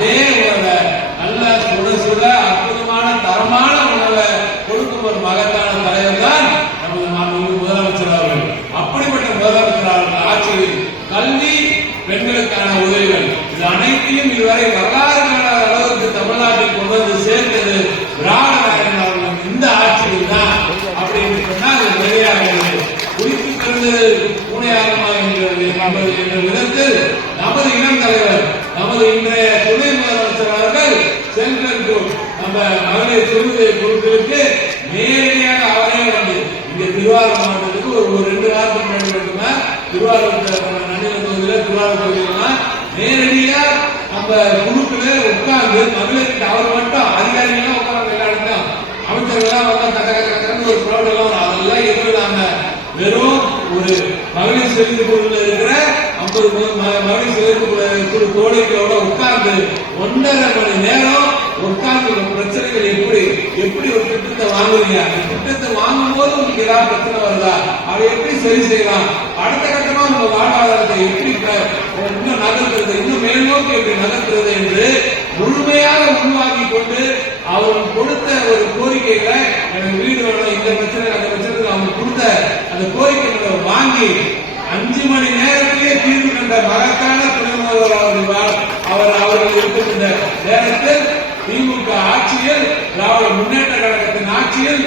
அதே உணவை நல்ல சுட சுட அற்புதமான தரமான உணவை கொடுக்கும் ஒரு மகத்தான தலைவர் தான் நமது மாண்புமிகு முதலமைச்சர் அவர்கள். அப்படிப்பட்ட முதலமைச்சர் அவர்கள் ஆட்சியில் கல்வி பெண்களுக்கான உதவிகள் இது அனைத்தையும் இதுவரை வரலாறு காணாத அளவுக்கு தமிழ்நாட்டில் கொண்டு வந்து சேர்ந்தது திராவிட அவர்கள் இந்த ஆட்சியில் தான் அப்படின்னு சொன்னால் அது வெளியாகிறது குறித்து பிறந்தது பூனையாகமா என்ற விதத்தில் நமது இளம் தலைவர் நமது இன்றைய துணை முதலமைச்சர் அவர்கள் சென்ட்ரல் குரூப் நம்ம மகளிர் சுருதை குழுக்களுக்கு நேரடியாக அவரே வந்து இங்க திருவாரூர் மாவட்டத்துக்கு ஒரு ரெண்டு வாரத்துக்கு முன்னாடி மட்டுமே? திருவாரூர் நன்னில தொகுதியில திருவாரூர் தொகுதியிலாம்? நேரடியா நம்ம குழுக்கள உட்கார்ந்து மகளிருக்கு அவர் மட்டும் அதிகாரிகள் உட்கார்ந்து எல்லா இடத்தையும் அமைச்சர்கள்லாம் வந்தா கட்ட கட்ட கட்டன்னு ஒரு ப்ரௌட் எல்லாம் அதெல்லாம் எதுவும் இல்லாம வெறும் ஒரு மகளிர் செலுத்து குழுவில் இருக்கிற ஐம்பது ம- மகளிர் செலுத்து திரு தோழிகளோட உட்கார்ந்து ஒன்றரை மணி நேரம் உட்கார்ந்து உங்க பிரச்சனைகள் எப்படி எப்படி ஒரு திட்டத்தை வாங்குறீங்க? அந்த திட்டத்தை வாங்கும் போது உங்களுக்கு ஏதாவது பிரச்சனை வருதா? அதை எப்படி சரி செய்யலாம்? அடுத்த கட்டமா உங்க வாழ்வாதாரத்தை எப்படி இன்னும் நகர்த்துறது இன்னும் மேல்நோக்கி எப்படி நகர்த்துறது என்று முழுமையாக உருவாக்கி கொண்டு அவன் கொடுத்த ஒரு கோரிக்கைகளை எனக்கு வீடு வேணும் இந்த பிரச்சனை அந்த பிரச்சனை அவங்க கொடுத்த அந்த கோரிக்கைகளை வாங்கி அஞ்சு மணி நேரத்திலே தீர்வு கண்ட மகத்தான நேரத்தில் திமுக ஆட்சியில் திராவிட முன்னேற்ற கழகத்தின் ஆட்சியில்